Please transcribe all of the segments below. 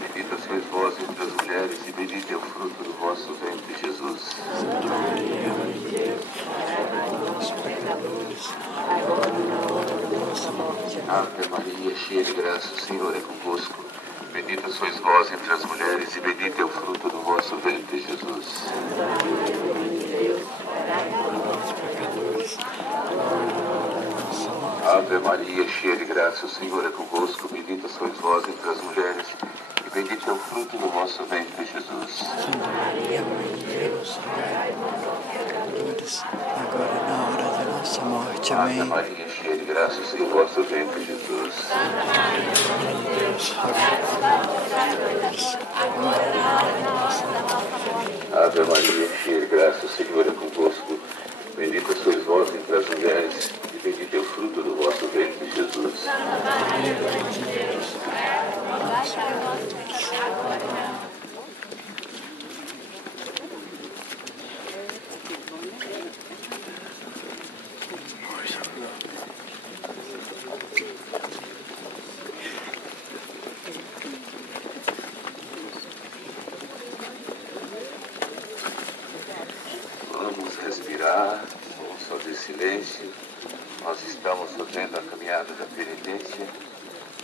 Bendita sois vós entre as mulheres, e bendito é o fruto do vosso ventre, Jesus. Santa Maria, Mãe de Deus, rogai por nós, pecadores, agora e na hora da nossa morte. Ave Maria, cheia de graça, o Senhor é convosco. Bendita sois vós entre as mulheres, e bendito é o fruto do vosso ventre, Jesus. Santa Maria, Mãe de Deus, rogai por nós, pecadores, agora e na hora da nossa morte. Ave Maria, cheia de graça, o Senhor é convosco. Bendita sois vós entre as mulheres, e bendito é o fruto do vosso ventre, Jesus. Santa Maria, Mãe de Deus, rogai por nós, pecadores, agora e na hora da nossa morte. Ave Amém. Maria, cheia de graça, o Senhor é vosso ventre, Jesus. Santa Maria, Mãe de Deus, rogai por nós, pecadores, agora e na hora da nossa morte. Ave Maria, cheia de graça, o Senhor é convosco. Bendita sois vós entre as mulheres, e bendito é o fruto do vosso ventre, Jesus. Santa Maria, Mãe de Deus, rogai por nós, pecadores, agora e na hora. Vamos respirar, vamos fazer silêncio. Nós estamos fazendo a caminhada da penitência,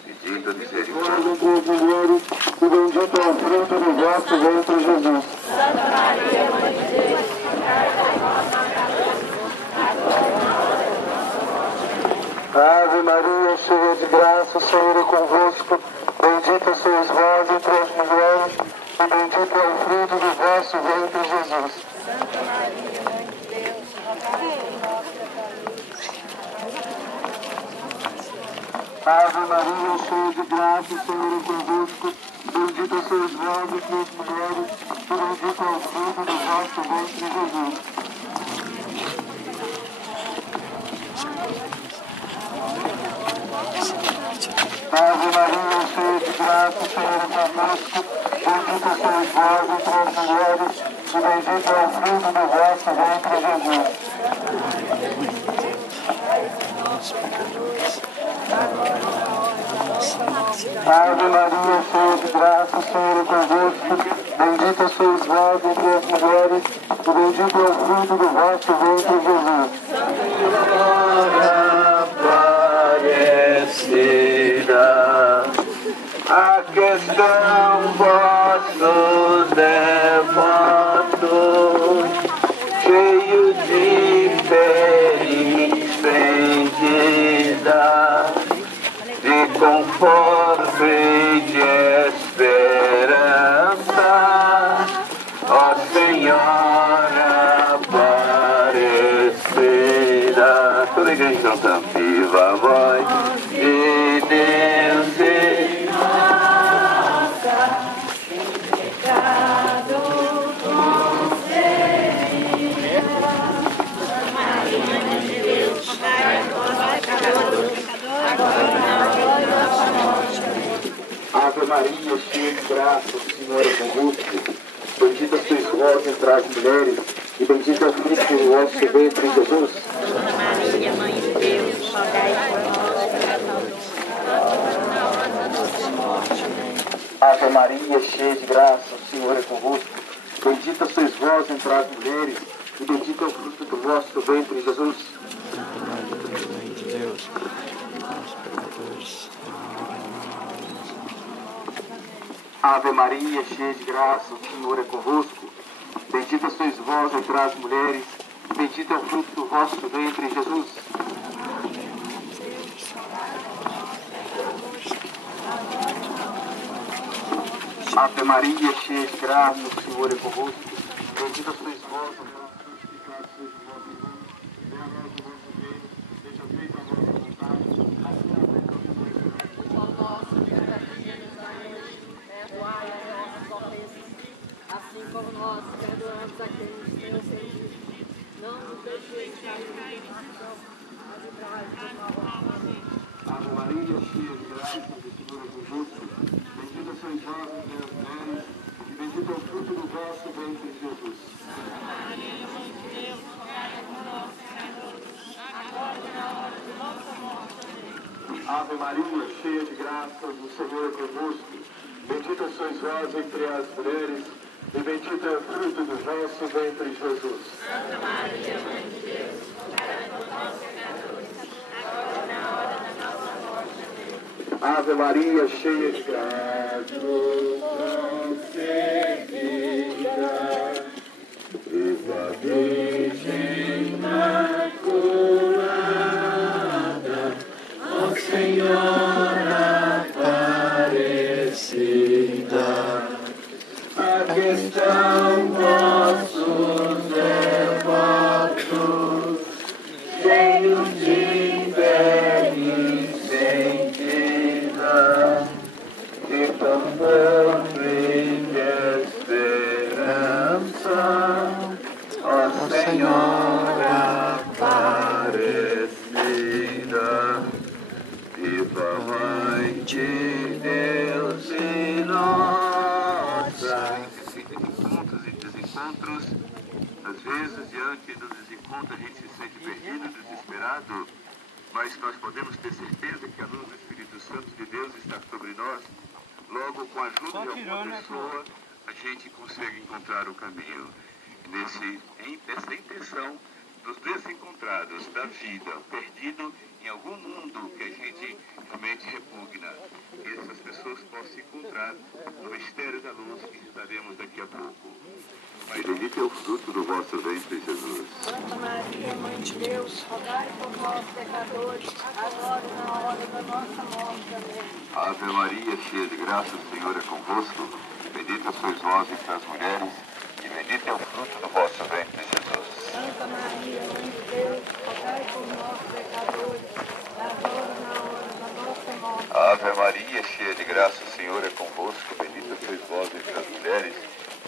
pedindo a misericórdia. Entre as mulheres, e bendito é o fruto do vosso ventre, Jesus. Santa Maria, Mãe de Deus, rogai por nós, pecadores, agora e na hora da nossa morte. Ave Maria, cheia de graça, o Senhor é convosco. Bendita sois vós entre as mulheres, e bendito é o fruto do vosso ventre, Jesus. Santa Maria, Mãe de Deus, rogai por nós, pecadores. Ave Maria, cheia de graça, o Senhor é convosco. Bendita sois vós entre as mulheres, e bendito é o fruto do vosso ventre, Jesus. Ave Maria, cheia de graça, o Senhor é convosco. Bendita sois vós entre as mulheres, e bendito é o fruto do vosso ventre, Jesus. Nós, pecadores, agora e na hora da nossa morte. Ave Maria, cheia de graça, o Senhor é convosco. Bendita sois vós entre as mulheres, e bendito é o fruto do vosso ventre, Jesus. Aparecida, a questão vossos devotos, cheio de feliz bendita, de conforto e de esperança, ó Senhora Aparecida. Toda a igreja cantando, viva a voz de Deus e Ave Maria, cheia de graça, o Senhor é convosco. Bendita sois vós entre as mulheres, e bendito é o fruto do vosso ventre, Jesus. Santa Maria, Mãe de Deus, rogai por nós, pecadores, agora e na hora da nossa morte. Ave Maria, cheia de graça, o Senhor é convosco. Bendita sois vós entre as mulheres, e bendito é o fruto do vosso ventre, Jesus. Santa Maria, Mãe de Deus, nós, pecadores, agora e na hora da nossa morte. Ave Maria, cheia de graça, o Senhor é convosco. Bendita sois vós entre as mulheres, e bendito é o fruto do vosso ventre, Jesus. Ave Maria, cheia de graça, o Senhor é convosco. Bendita sois vós, santificado seja o vosso nome. Venha a nós o vosso reino, seja feita a vossa vontade, assim na terra como no céu. O pão nosso de cada dia nos dai hoje, perdoai as nossas ofensas, assim como nós perdoamos a quem nos tem ofendido. Não nos deixeis cair em tentação, mas livrai-nos do mal. Ave Maria, cheia de graça, o Senhor é convosco. Bendita sois vós entre as mulheres, e bendito é o fruto do vosso ventre, Jesus. Santa Maria, Mãe de Deus, rogai por nós, pecadores, agora e na hora de nossa morte. Amém. Ave Maria, cheia de graça, o Senhor é convosco. Bendita sois vós entre as mulheres, e bendito é o fruto do vosso ventre, Jesus. Santa Maria, Mãe de Deus, rogai por nós, pecadores, agora e na hora da nossa morte. Amém. Ave Maria, cheia de graça, Virgem Imaculada, ó Senhora Aparecida, aqui estão vossos devotos, cheios de fé e sentida, de conforto e de esperança, ó Senhora Aparecida, viva Mãe de Deus e nossa. Encontros e desencontros, às vezes diante do desencontro a gente se sente perdido, desesperado, mas nós podemos ter certeza que a luz do Espírito Santo de Deus está sobre nós. Logo, com a ajuda de alguma pessoa, a gente consegue encontrar o caminho. Nessa intenção dos desencontrados da vida, perdido em algum mundo que a gente realmente repugna, que essas pessoas possam se encontrar no mistério da luz que estaremos daqui a pouco. Mas bendito é o fruto do vosso ventre, Jesus. Santa Maria, Mãe de Deus, rogai por nós, pecadores, agora e na hora da nossa morte. Amém. Ave Maria, cheia de graça, o Senhor é convosco. Bendita sois vós entre as mulheres, e bendito é o fruto do vosso ventre, Jesus. Santa Maria, Mãe de Deus, rogai por nós, pecadores, agora e na hora da nossa morte. Ave Maria, cheia de graça, o Senhor é convosco. Bendita sois vós entre as mulheres,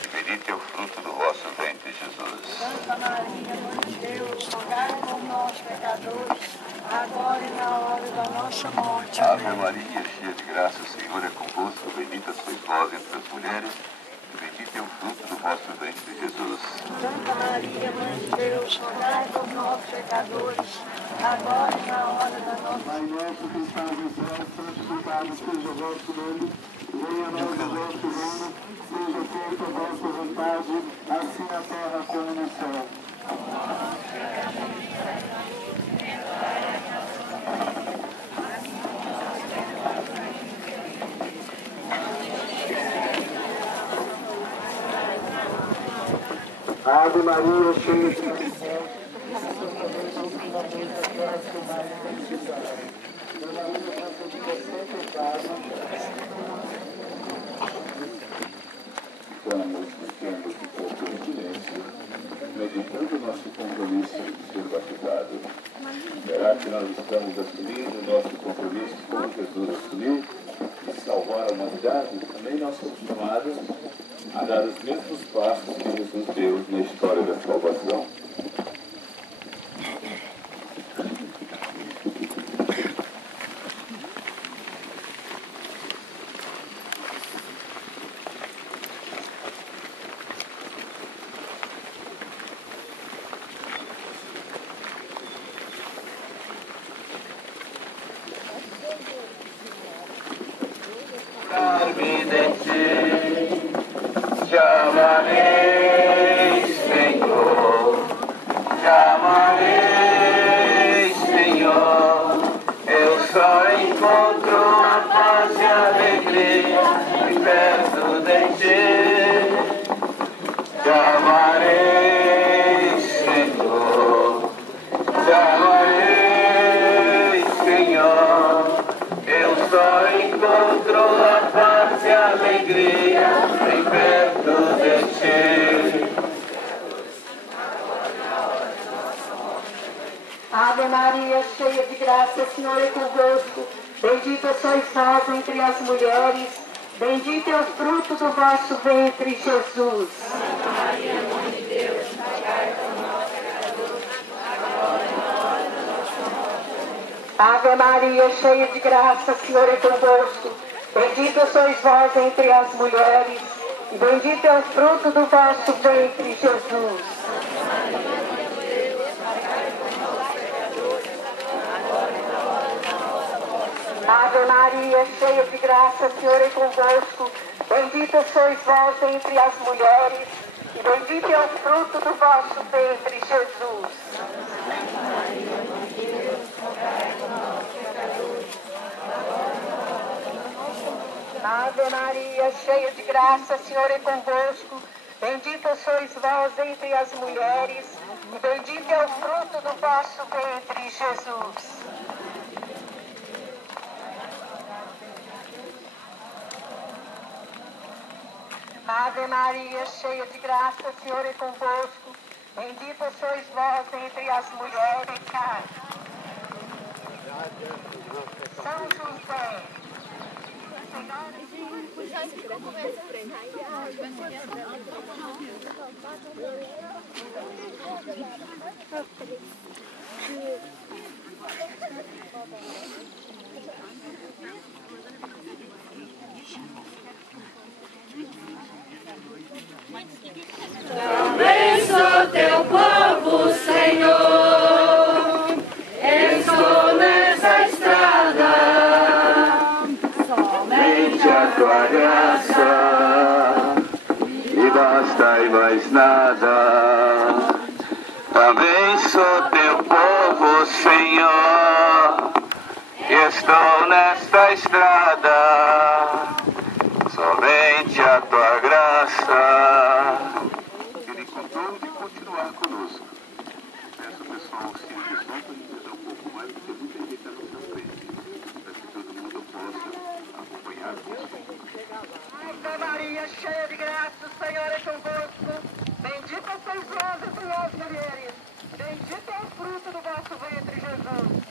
e bendito é o fruto do vosso ventre, Jesus. Santa Maria, Mãe de Deus, rogai por nós, pecadores, agora e na hora da nossa morte. Ave Maria, cheia de graça, o Senhor é convosco. Bendita sois vós entre as mulheres, e bendito é o fruto do vosso ventre, Jesus. Santa Maria, Mãe de Deus, rogai por nós, pecadores, agora e na hora da nossa Pai nosso que estás no céu, santificado seja o vosso nome. Venha a nós o vosso reino, seja feita a vossa vontade, assim na terra como no céu. Ave Maria, cheia de graça, Estamos ficando um pouco em silêncio, meditando o nosso compromisso de ser batizado. Será que nós estamos assumindo o nosso compromisso como Jesus assumiu, de salvar a humanidade? Também nós somos chamados a dar os mesmos passos que Jesus deu na história da salvação. Te amarei, Senhor, te amarei, Senhor. Eu só encontro a paz e a alegria e perto de ti. Te amarei, Senhor, te amarei, Senhor. Eu só encontro a paz e a alegria Maria, bem perto de ti. Ave Maria, cheia de graça, o Senhor é convosco. Bendita sois vós entre as mulheres, bendito é o fruto do vosso ventre, Jesus. Santa Maria, Mãe de Deus, rogai por nós, pecadores, agora e na hora da nossa morte. Ave Maria, cheia de graça, o Senhor é convosco. Bendita sois vós entre as mulheres, e bendito é o fruto do vosso ventre, Jesus. Ave Maria, cheia de graça, o Senhor é convosco. Bendita sois vós entre as mulheres, e bendito é o fruto do vosso ventre, Jesus. Ave Maria, cheia de graça, o Senhor é convosco. Bendita sois vós entre as mulheres, e bendito é o fruto do vosso ventre, Jesus. Ave Maria, cheia de graça, o Senhor é convosco. Bendita sois vós entre as mulheres. São José. Abençoa teu povo, Senhor. Estou nessa estrada, somente a tua graça, E basta e mais nada. Abençoa teu povo, Senhor. Estou nesta estrada, somente a tua graça. Ele contou de continuar conosco. Peço ao pessoal auxílio de som para nos dar um pouco mais, porque muita gente está na nossa frente, para que todo mundo possa acompanhar o som. Ave Maria, cheia de graça, o Senhor é convosco. Bendita sois vós entre as mulheres. Bendito é o fruto do vosso ventre, Jesus.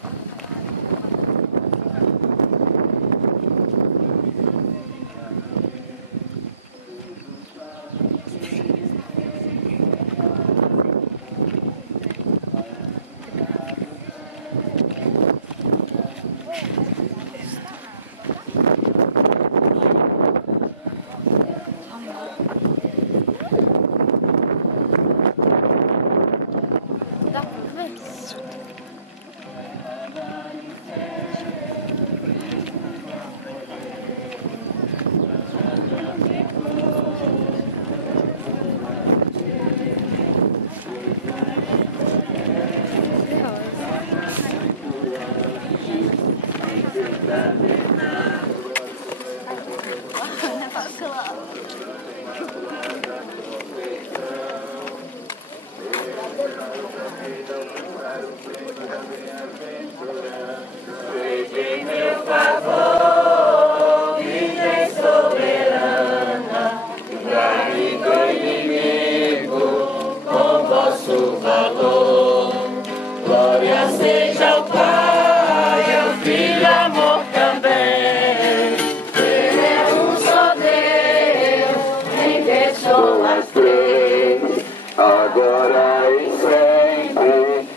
Agora e sempre,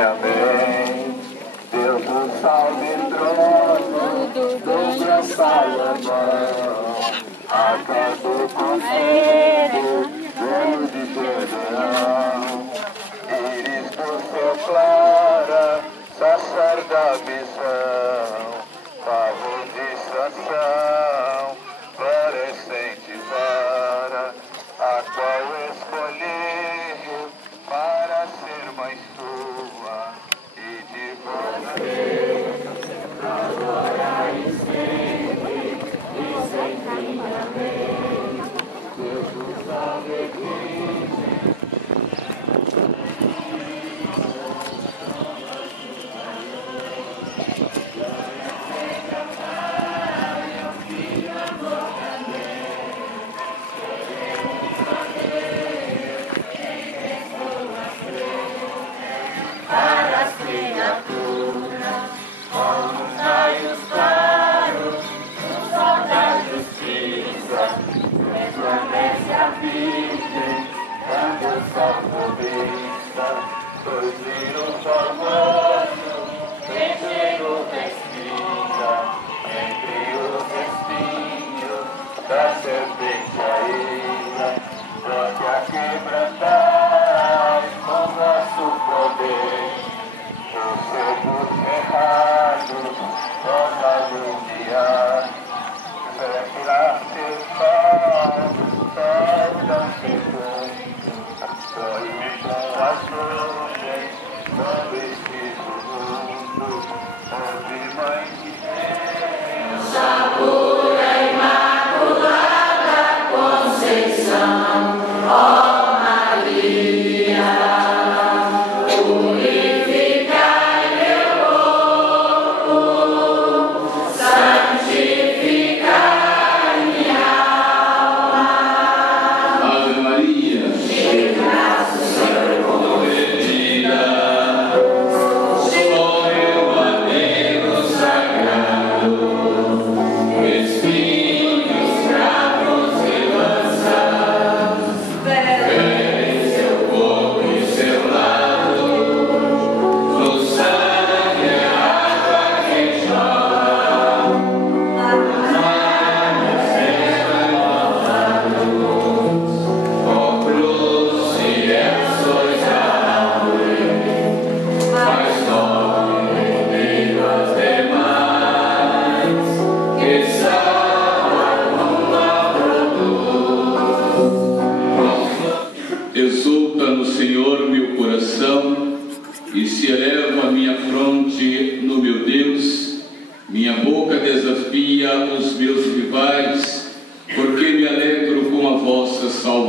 amém. Deus nos salve o trono do grande Salomão. Acabou com tudo, dono de Gedeão. Íris do céu clara, sacer da visão. Favor de Sansão, florescente vara, a qual escolheu para ser mãe sua e de você. Agora e sempre, amém. Deus nos salve.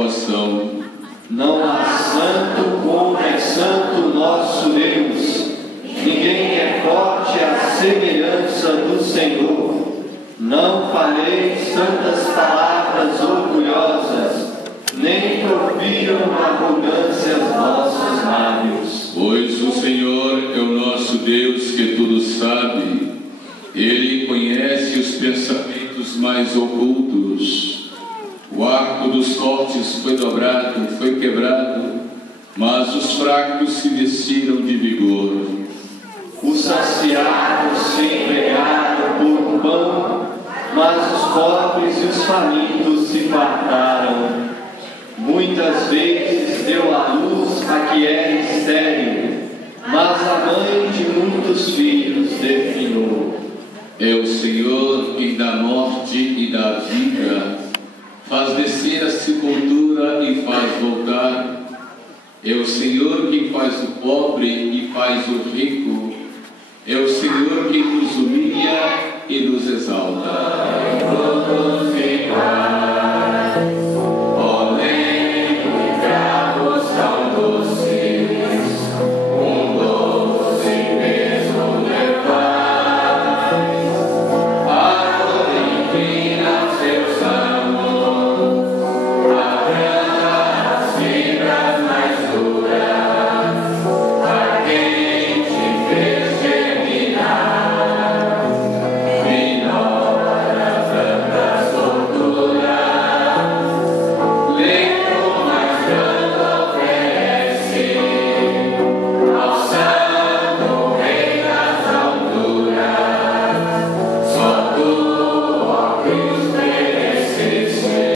salvação. Não há santo como é santo nosso Deus. Ninguém é forte à semelhança do Senhor. Não falei santas palavras orgulhosas, nem profiram arrogâncias nossos lábios. Pois o Senhor é o nosso Deus que tudo sabe. Ele conhece os pensamentos mais ocultos. O arco dos fortes foi dobrado, foi quebrado, mas os fracos se vestiram de vigor. Os saciados se empregaram por pão, mas os pobres e os famintos se fartaram. Muitas vezes deu à luz a que era estéril, mas a mãe de muitos filhos definhou. É o Senhor quem dá morte e dá vida, faz descer a sepultura e faz voltar. É o Senhor quem faz o pobre e faz o rico. É o Senhor quem nos humilha e nos exalta.